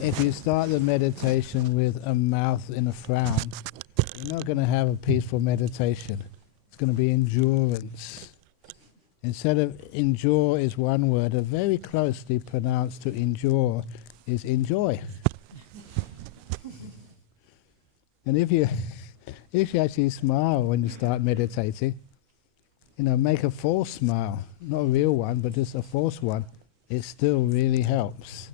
if you start the meditation with a mouth in a frown, you're not going to have a peaceful meditation. It's going to be endurance. Instead of endure is one word, a very closely pronounced to endure is enjoy. And if you actually smile when you start meditating, make a false smile, not a real one, but just a false one, it still really helps.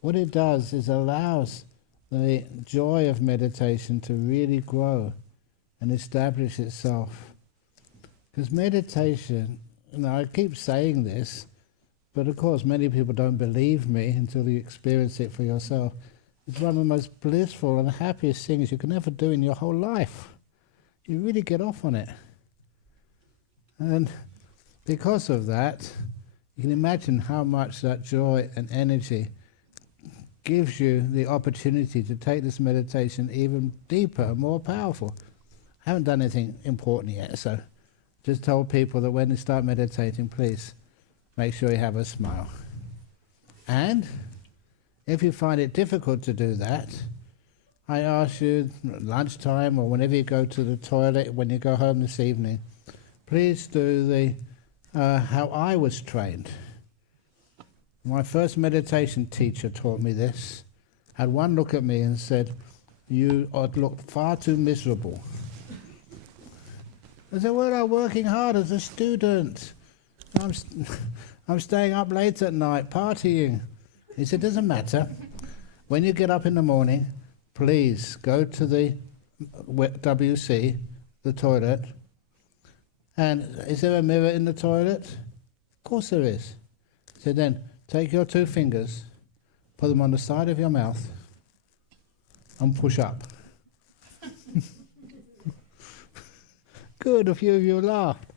What it does is allows the joy of meditation to really grow and establish itself. Because meditation, I keep saying this, but of course many people don't believe me until you experience it for yourself. It's one of the most blissful and happiest things you can ever do in your whole life. You really get off on it. And because of that, you can imagine how much that joy and energy gives you the opportunity to take this meditation even deeper and more powerful. I haven't done anything important yet, so just told people that when they start meditating, please make sure you have a smile. And if you find it difficult to do that, I ask you at lunchtime or whenever you go to the toilet, when you go home this evening, please do the how I was trained. My first meditation teacher taught me this. Had one look at me and said, "You look far too miserable." I said, "Well, I'm working hard as a student. I'm staying up late at night, partying." He said, "Doesn't matter. When you get up in the morning, please go to the WC, the toilet. And is there a mirror in the toilet? Of course there is. So then, take your 2 fingers, put them on the side of your mouth, and push up." Good, a few of you laughed.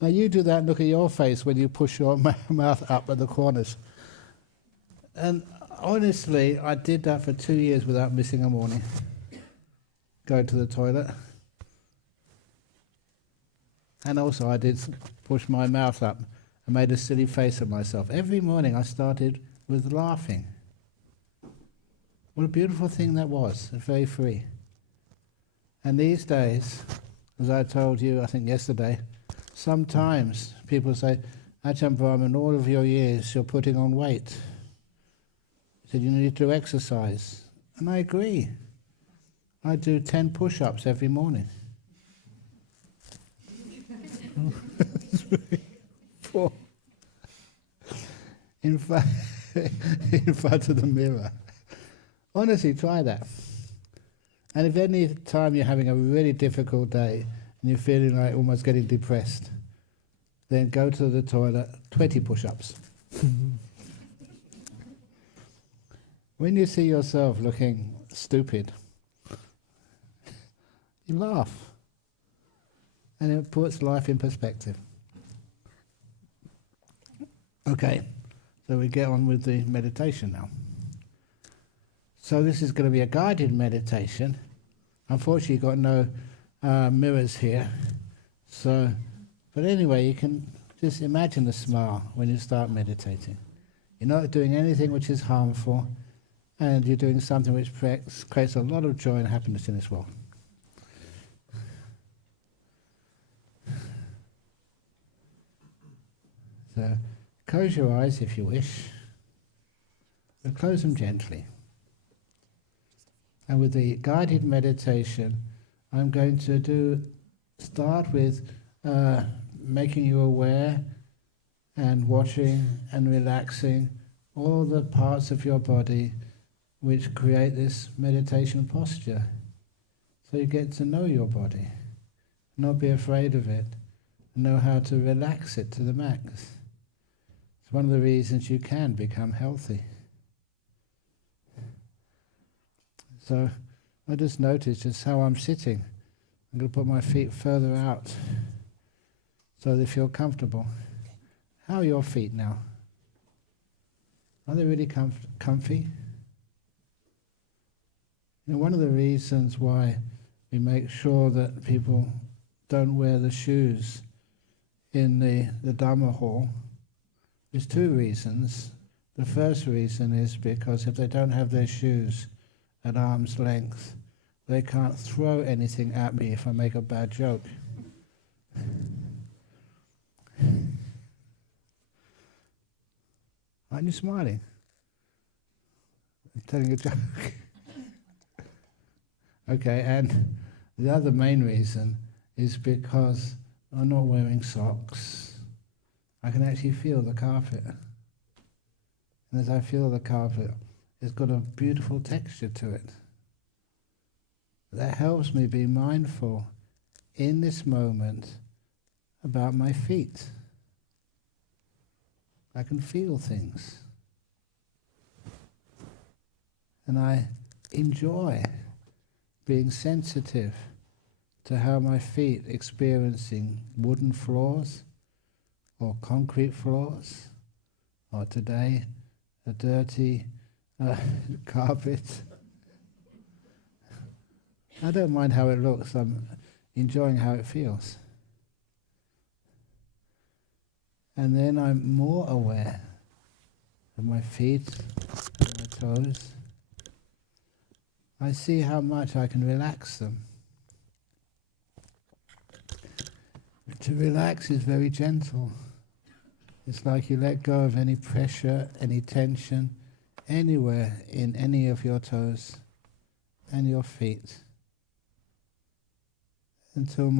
Now you do that and look at your face when you push your mouth up at the corners. And honestly, I did that for 2 years without missing a morning. Going to the toilet. And also I did push my mouth up and made a silly face at myself. Every morning I started with laughing. What a beautiful thing that was, very free. And these days, as I told you, I think yesterday, sometimes people say, "Ajahn Brahm, in all of your years you're putting on weight." He said, "You need to exercise." And I agree. I do 10 push-ups every morning. 3, 4. In front of the mirror. Honestly, try that. And if any time you're having a really difficult day and you're feeling like almost getting depressed, then go to the toilet, 20 push-ups. When you see yourself looking stupid, you laugh. And it puts life in perspective. Okay, so we get on with the meditation now. So this is going to be a guided meditation. Unfortunately, you've got no mirrors here. But anyway, you can just imagine a smile when you start meditating. You're not doing anything which is harmful, and you're doing something which creates a lot of joy and happiness in this world. So close your eyes if you wish, but close them gently. And with the guided meditation, I'm going to start with making you aware and watching and relaxing all the parts of your body which create this meditation posture. So you get to know your body, not be afraid of it, and know how to relax it to the max. It's one of the reasons you can become healthy. So I just notice just how I'm sitting. I'm going to put my feet further out so they feel comfortable. How are your feet now? Are they really comfy? One of the reasons why we make sure that people don't wear the shoes in the Dhamma hall is 2 reasons. The first reason is because if they don't have their shoes at arm's length, they can't throw anything at me if I make a bad joke. Aren't you smiling? I'm telling a joke. Okay, and the other main reason is because I'm not wearing socks. I can actually feel the carpet. And as I feel the carpet, it's got a beautiful texture to it. That helps me be mindful in this moment about my feet. I can feel things. And I enjoy being sensitive to how my feet experiencing wooden floors or concrete floors, or today a dirty carpet. I don't mind how it looks, I'm enjoying how it feels. And then I'm more aware of my feet and my toes. I see how much I can relax them. To relax is very gentle. It's like you let go of any pressure, any tension, anywhere in any of your toes and your feet. Until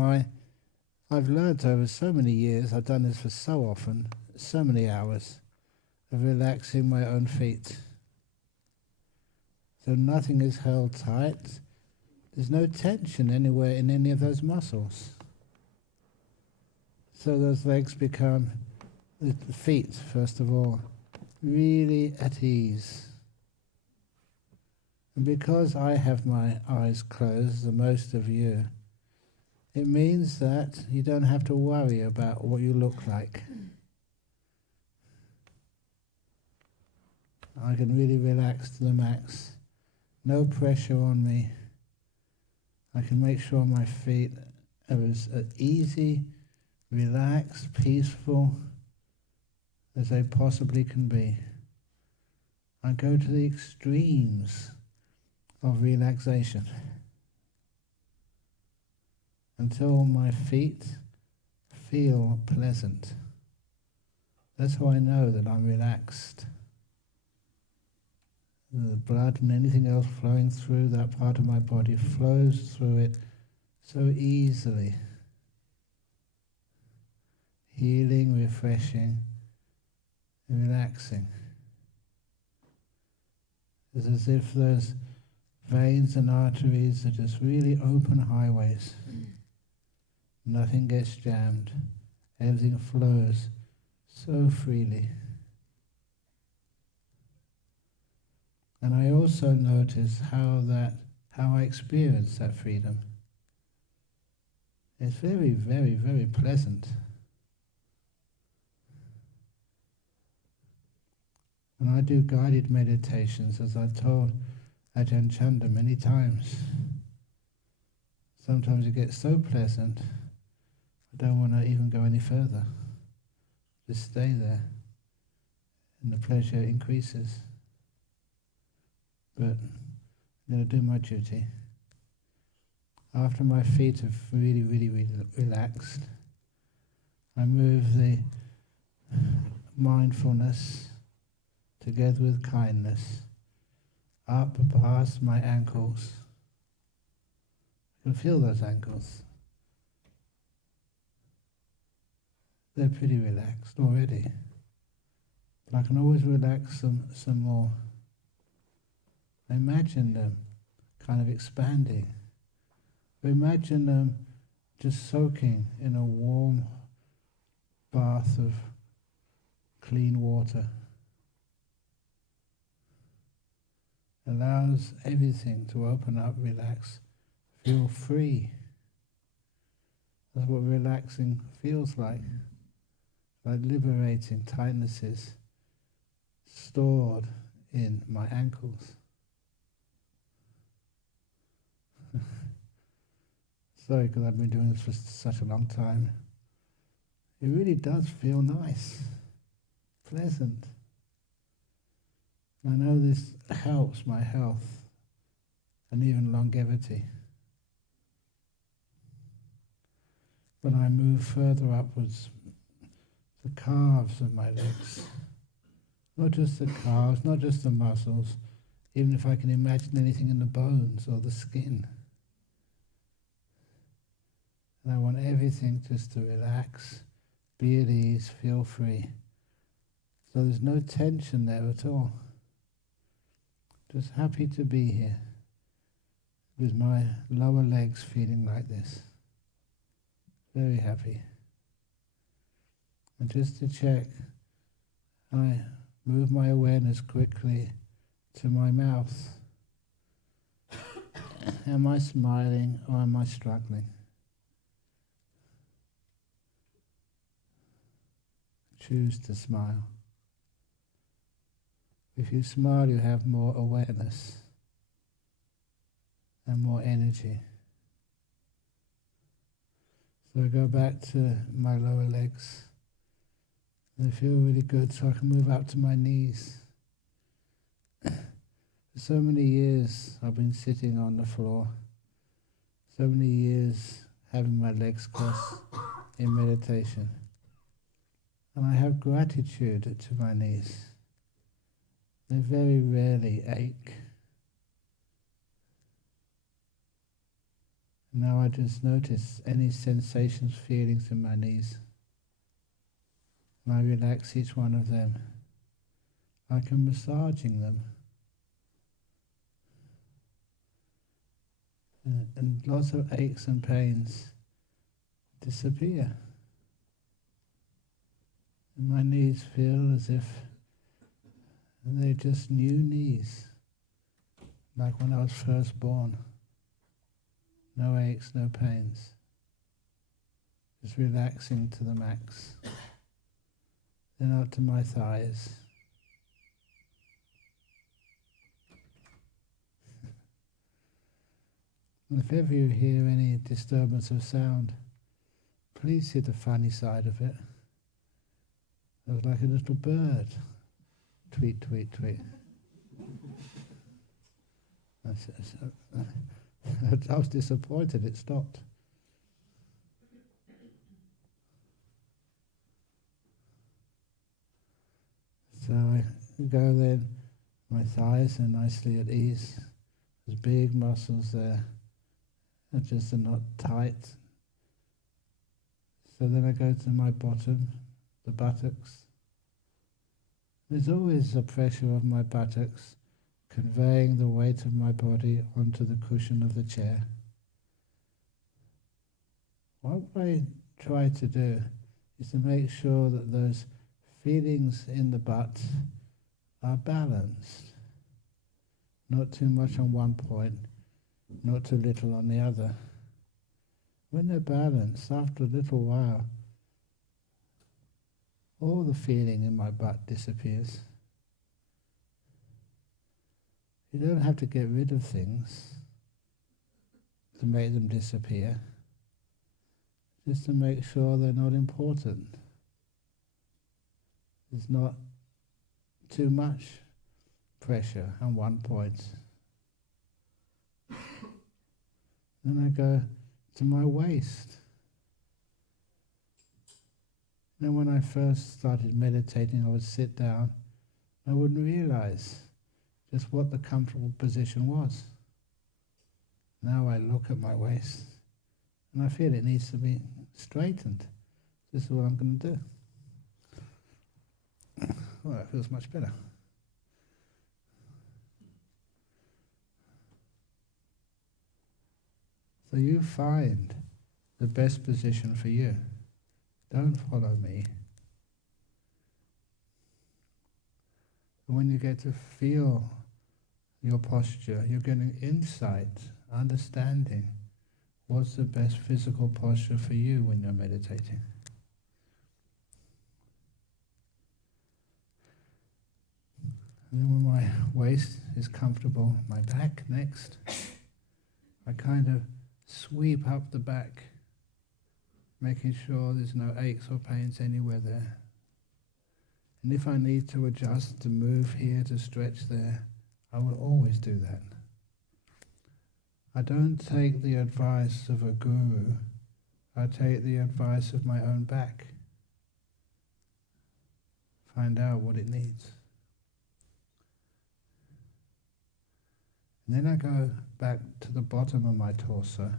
I've learnt over so many years, I've done this for so often, so many hours, of relaxing my own feet. So nothing is held tight. There's no tension anywhere in any of those muscles. So those legs become, the feet first of all, really at ease. And because I have my eyes closed, the most of you, it means that you don't have to worry about what you look like. I can really relax to the max. No pressure on me. I can make sure my feet are as easy, relaxed, peaceful as they possibly can be. I go to the extremes of relaxation until my feet feel pleasant. That's how I know that I'm relaxed. The blood and anything else flowing through that part of my body flows through it so easily. Healing, refreshing, relaxing. It's as if those veins and arteries are just really open highways. Nothing gets jammed. Everything flows so freely. And I also notice how I experience that freedom. It's very, very, very pleasant. When I do guided meditations, as I've told Ajahn Canda many times, sometimes it gets so pleasant, I don't want to even go any further. Just stay there, and the pleasure increases. But I'm going to do my duty. After my feet have really, really, really relaxed, I move the mindfulness together with kindness up past my ankles. I can feel those ankles. They're pretty relaxed already. But I can always relax them some more. I imagine them kind of expanding. I imagine them just soaking in a warm bath of clean water. Allows everything to open up, relax, feel free. That's what relaxing feels like liberating tightnesses stored in my ankles. Sorry, because I've been doing this for such a long time. It really does feel nice, pleasant. I know this helps my health and even longevity. But I move further upwards, the calves of my legs. Not just the calves, not just the muscles, even if I can imagine anything in the bones or the skin. And I want everything just to relax, be at ease, feel free. So there's no tension there at all. Just happy to be here with my lower legs feeling like this. Very happy. And just to check, I move my awareness quickly to my mouth. Am I smiling or am I struggling? Choose to smile. If you smile, you have more awareness and more energy. So I go back to my lower legs. They feel really good, so I can move up to my knees. For so many years I've been sitting on the floor. So many years having my legs crossed in meditation. And I have gratitude to my knees. They very rarely ache. Now I just notice any sensations, feelings in my knees. And I relax each one of them, like I'm massaging them. And lots of aches and pains disappear. And my knees feel as if they're just new knees, like when I was first born. No aches, no pains. Just relaxing to the max. Then up to my thighs. And if ever you hear any disturbance of sound, please hear the funny side of it. It was like a little bird. Tweet, tweet, tweet. I was disappointed it stopped. So I go then, my thighs are nicely at ease. There's big muscles there. They're just not tight. So then I go to my bottom, the buttocks. There's always a pressure of my buttocks conveying the weight of my body onto the cushion of the chair. What I try to do is to make sure that those feelings in the butt are balanced. Not too much on one point, not too little on the other. When they're balanced, after a little while, all the feeling in my butt disappears. You don't have to get rid of things to make them disappear, just to make sure they're not important. There's not too much pressure on one point. Then I go to my waist. Then when I first started meditating, I would sit down. I wouldn't realize just what the comfortable position was. Now I look at my waist and I feel it needs to be straightened. This is what I'm going to do. Oh, that feels much better. So you find the best position for you. Don't follow me. And when you get to feel your posture, you're getting insight, understanding what's the best physical posture for you when you're meditating. And then when my waist is comfortable, my back next, I kind of sweep up the back, making sure there's no aches or pains anywhere there. And if I need to adjust, to move here, to stretch there, I will always do that. I don't take the advice of a guru, I take the advice of my own back. Find out what it needs. And then I go back to the bottom of my torso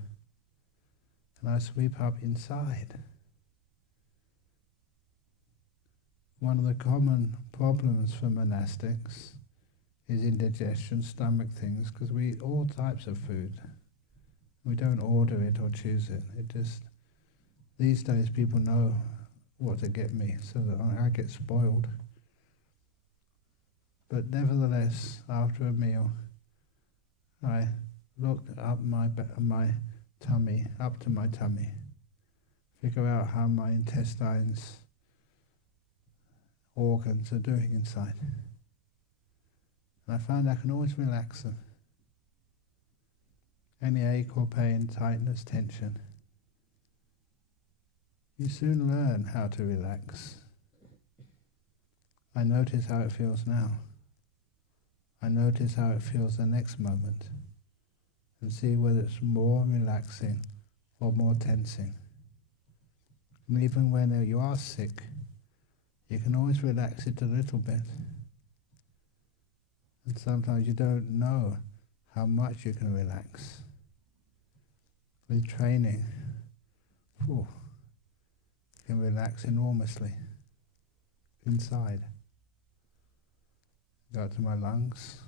and I sweep up inside. One of the common problems for monastics is indigestion, stomach things, because we eat all types of food. We don't order it or choose it. It just, these days people know what to get me, so that I get spoiled. But nevertheless, after a meal, I looked up my tummy, up to my tummy, figure out how my intestines, organs are doing inside. And I found I can always relax them. Any ache or pain, tightness, tension. You soon learn how to relax. I notice how it feels now. I notice how it feels the next moment. And see whether it's more relaxing or more tensing. And even when you are sick, you can always relax it a little bit. And sometimes you don't know how much you can relax. With training, you can relax enormously inside. Go to my lungs.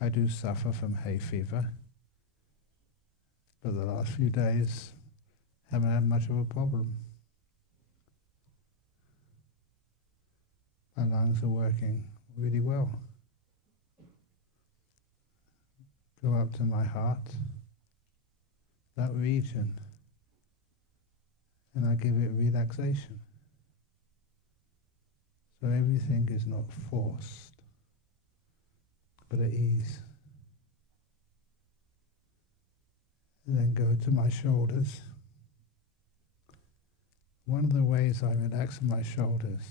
I do suffer from hay fever, but the last few days haven't had much of a problem. My lungs are working really well. Go up to my heart, that region, and I give it relaxation. So everything is not forced, but at ease. And then go to my shoulders. One of the ways I relax my shoulders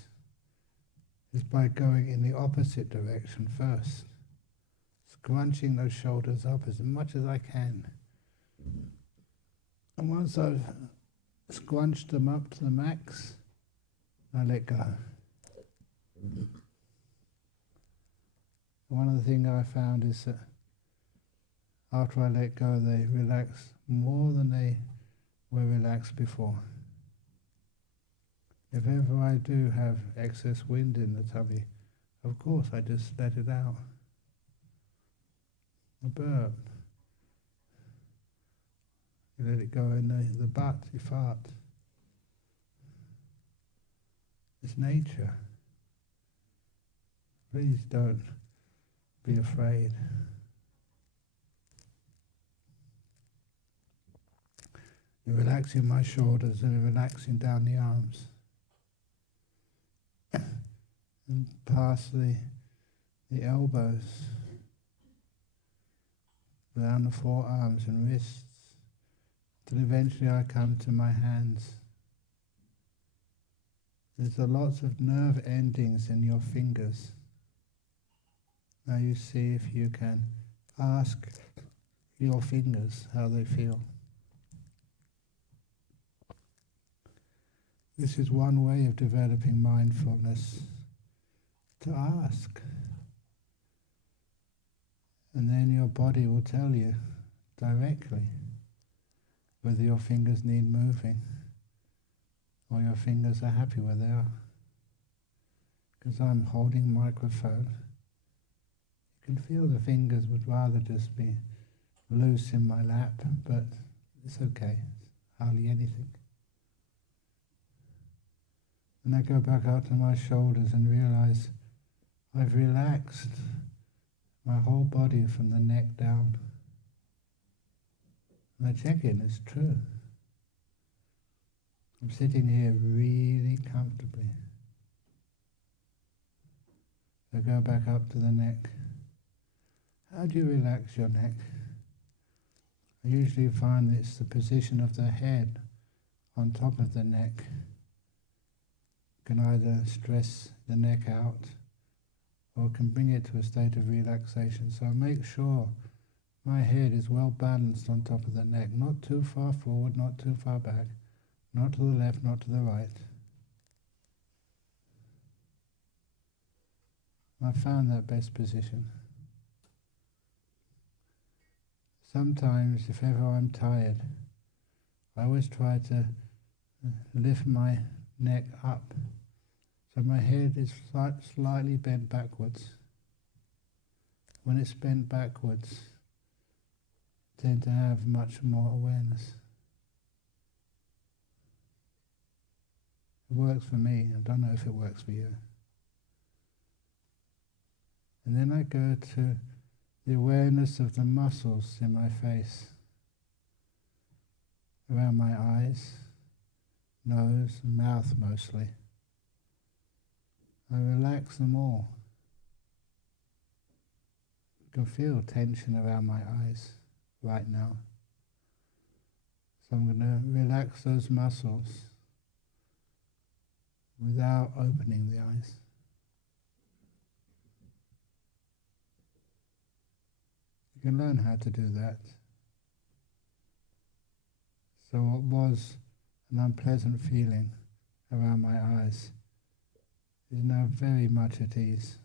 is by going in the opposite direction first, scrunching those shoulders up as much as I can. And once I've scrunched them up to the max, I let go. One of the things I found is that after I let go, they relax more than they were relaxed before. If ever I do have excess wind in the tummy, of course I just let it out. A burp. You let it go in the butt, you fart. It's nature. Please don't be afraid. You're relaxing my shoulders and relaxing down the arms. And past the elbows, down the forearms and wrists, till eventually I come to my hands. There's lots of nerve endings in your fingers. Now you see if you can ask your fingers how they feel. This is one way of developing mindfulness, to ask. And then your body will tell you directly whether your fingers need moving or your fingers are happy where they are. Because I'm holding a microphone, you can feel the fingers would rather just be loose in my lap, but it's okay, it's hardly anything. And I go back out to my shoulders and realize I've relaxed my whole body from the neck down. And I check in, it's true. I'm sitting here really comfortably. So go back up to the neck. How do you relax your neck? I usually find it's the position of the head on top of the neck can either stress the neck out or can bring it to a state of relaxation. So I make sure my head is well balanced on top of the neck, not too far forward, not too far back, not to the left, not to the right. I found that best position. Sometimes, if ever I'm tired, I always try to lift my neck up so my head is slightly bent backwards. When it's bent backwards, I tend to have much more awareness. It works for me. I don't know if it works for you. And then I go to the awareness of the muscles in my face, around my eyes, nose and mouth mostly. I relax them all. I can feel tension around my eyes right now. So I'm going to relax those muscles without opening the eyes. You can learn how to do that. So what was an unpleasant feeling around my eyes is now very much at ease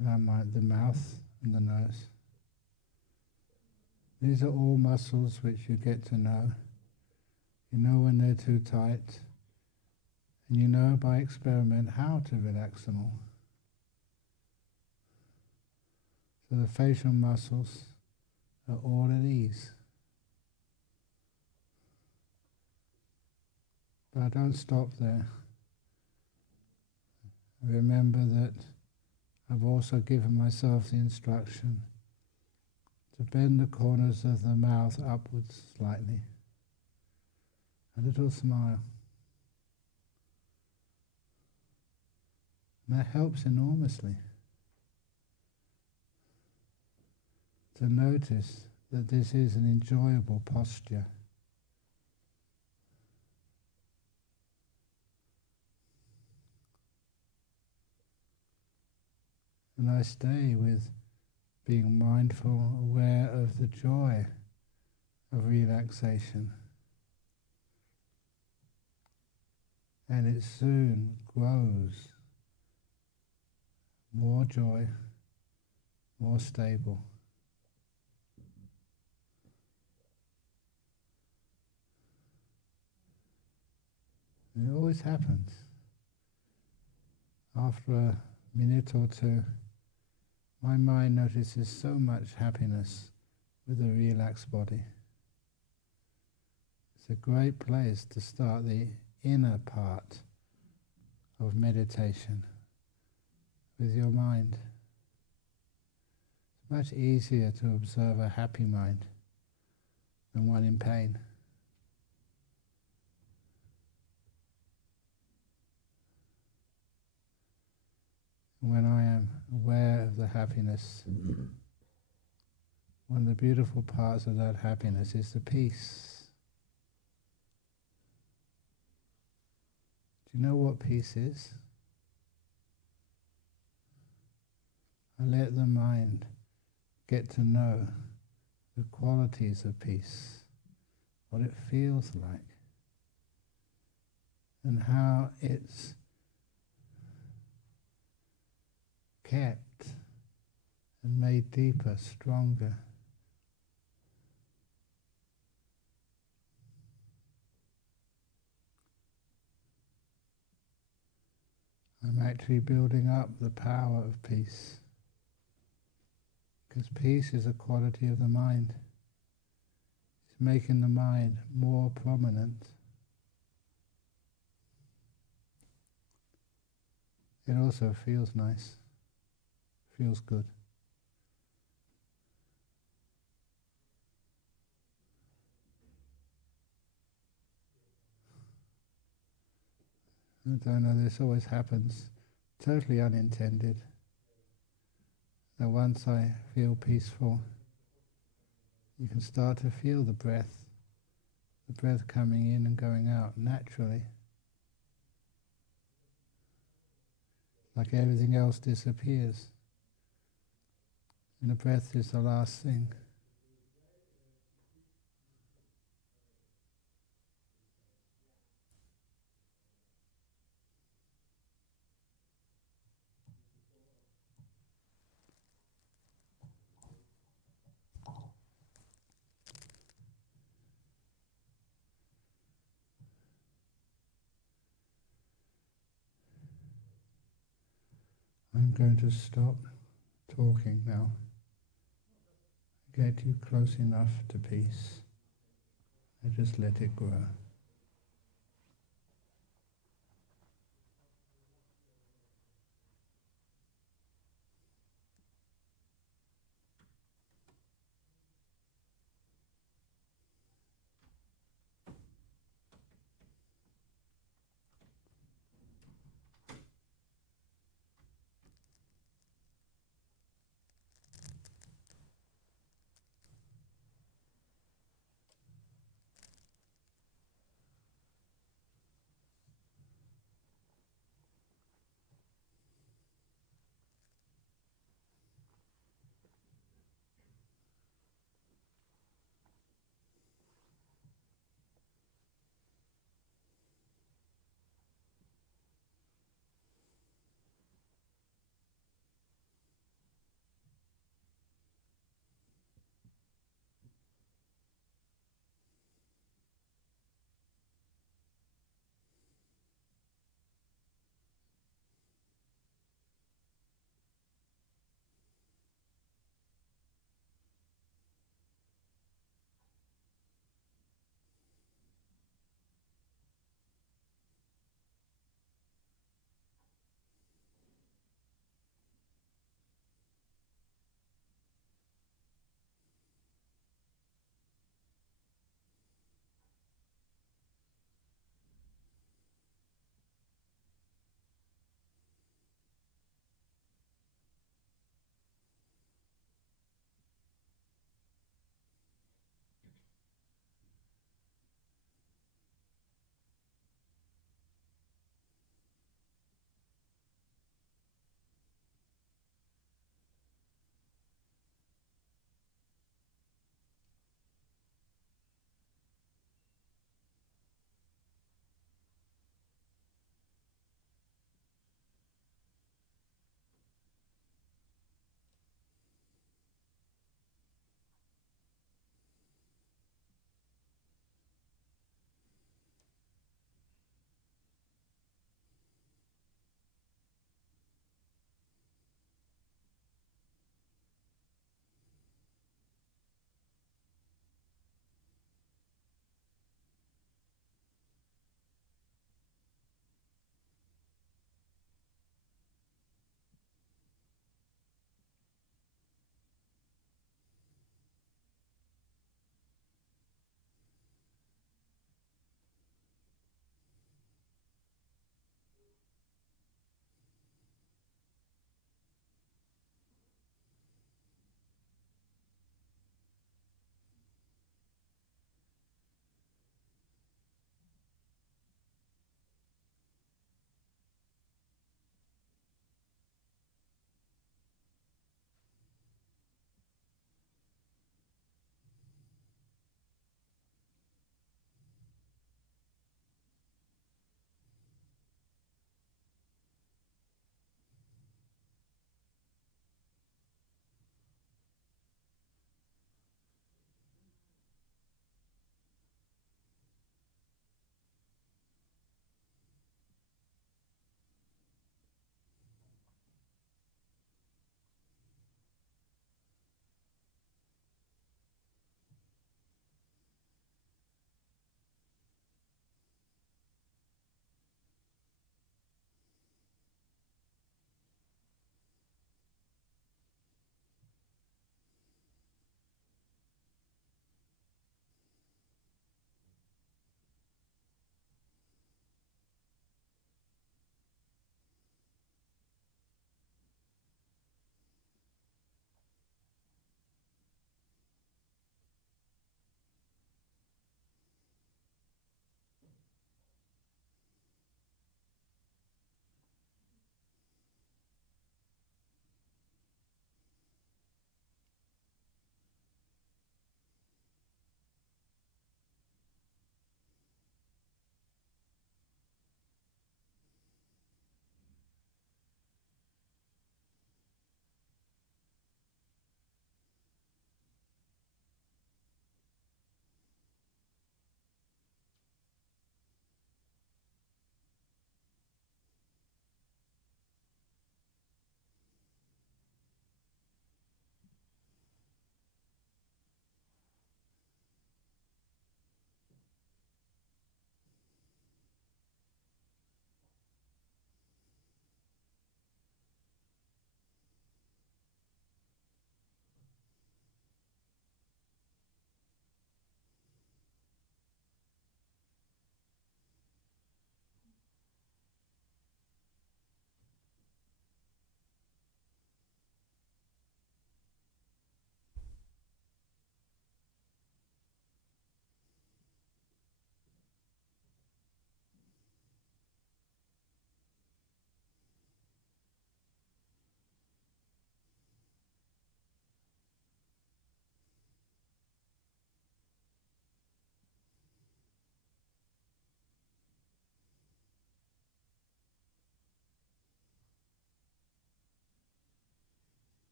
around the mouth and the nose. These are all muscles which you get to know. You know when they're too tight, and you know by experiment how to relax them all. So the facial muscles are all at ease. But I don't stop there. I remember that I've also given myself the instruction to bend the corners of the mouth upwards slightly. A little smile. And that helps enormously. To notice that this is an enjoyable posture. And I stay with being mindful, aware of the joy of relaxation. And it soon grows. More joy, more stable. And it always happens. After a minute or two, my mind notices so much happiness with a relaxed body. It's a great place to start the inner part of meditation with your mind. It's much easier to observe a happy mind than one in pain. When I am aware of the happiness, one of the beautiful parts of that happiness is the peace. Do you know what peace is? I let the mind get to know the qualities of peace, what it feels like, and how it's kept and made deeper, stronger. I'm actually building up the power of peace, because peace is a quality of the mind. It's making the mind more prominent. It also feels nice. Feels good. I don't know, this always happens, totally unintended. That once I feel peaceful, you can start to feel the breath coming in and going out naturally. like everything else disappears. And the breath is the last thing. I'm going to stop talking now. Get you close enough to peace. And just let it grow.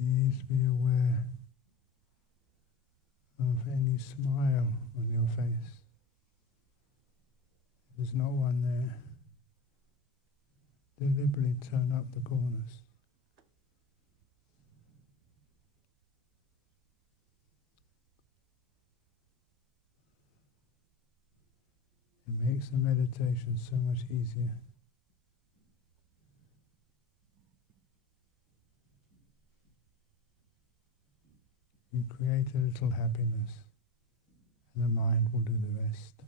Please be aware of any smile on your face. If there's not one there, deliberately turn up the corners. It makes the meditation so much easier. You create a little happiness, and the mind will do the rest.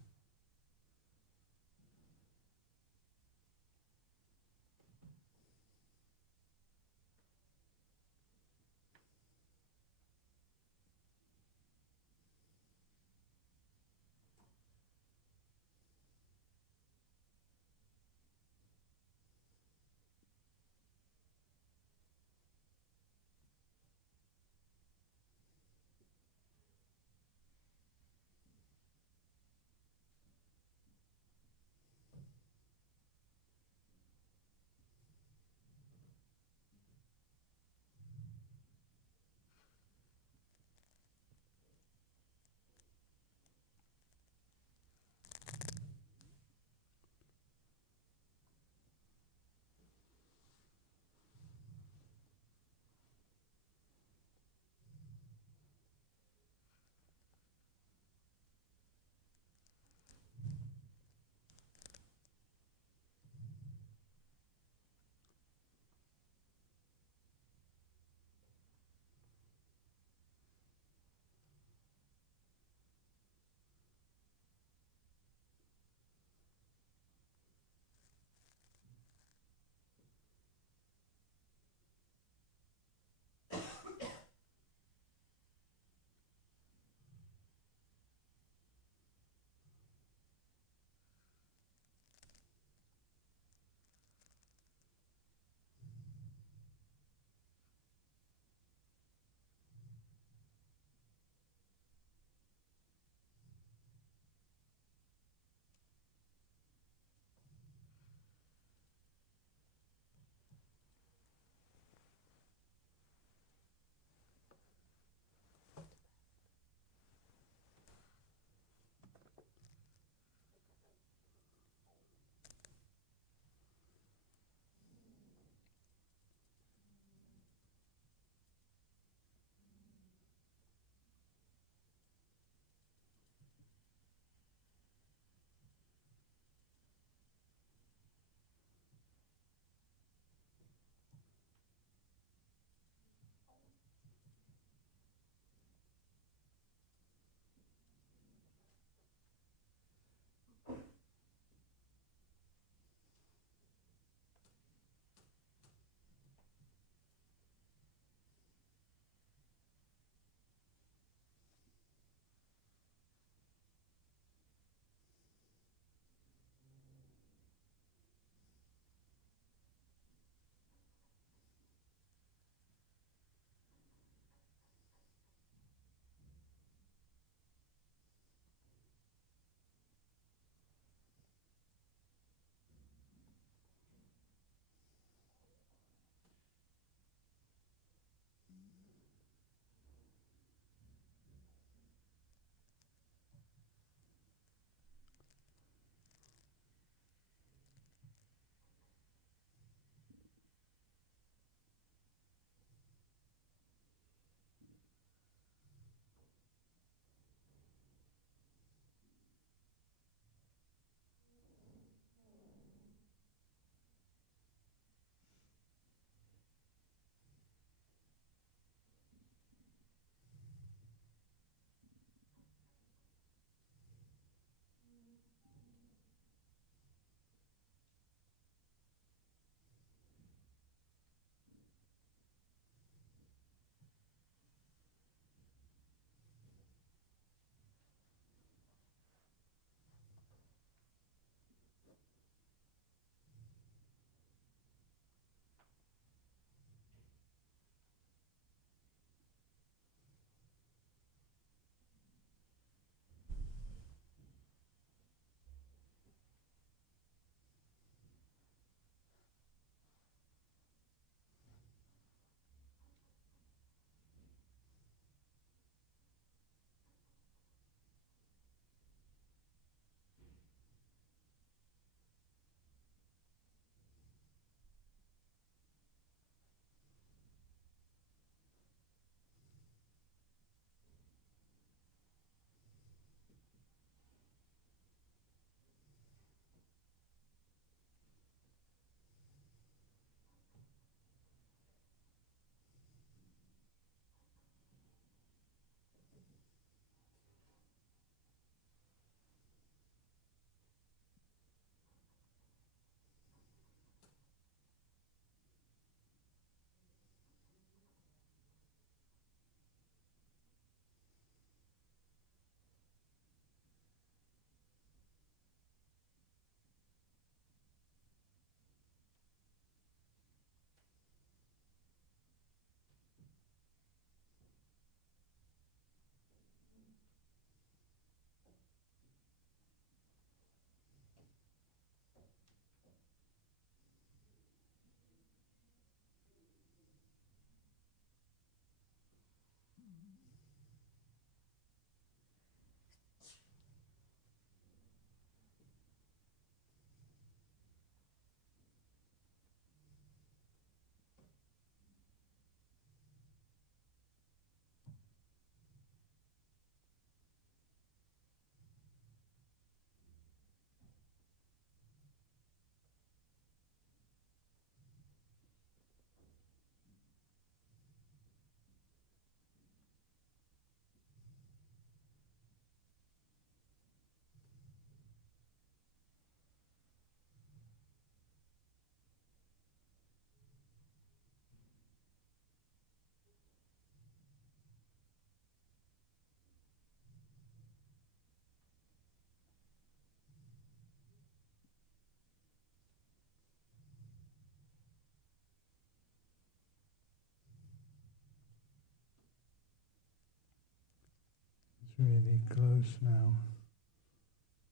It's really close now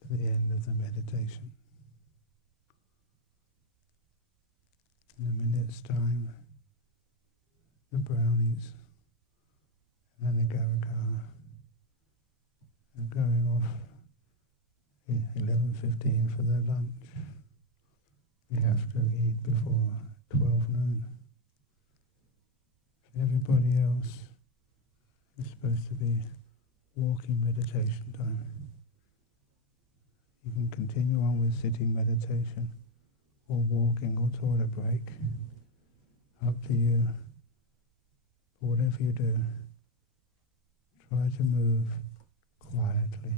to the end of the meditation. In a minute's time, the brownies and the Gavakar are going off at 11:15 for their lunch. We have to eat before 12 noon. For everybody else, it's supposed to be walking meditation time. You can continue on with sitting meditation or walking or toilet break. Up to you. But whatever you do, try to move quietly.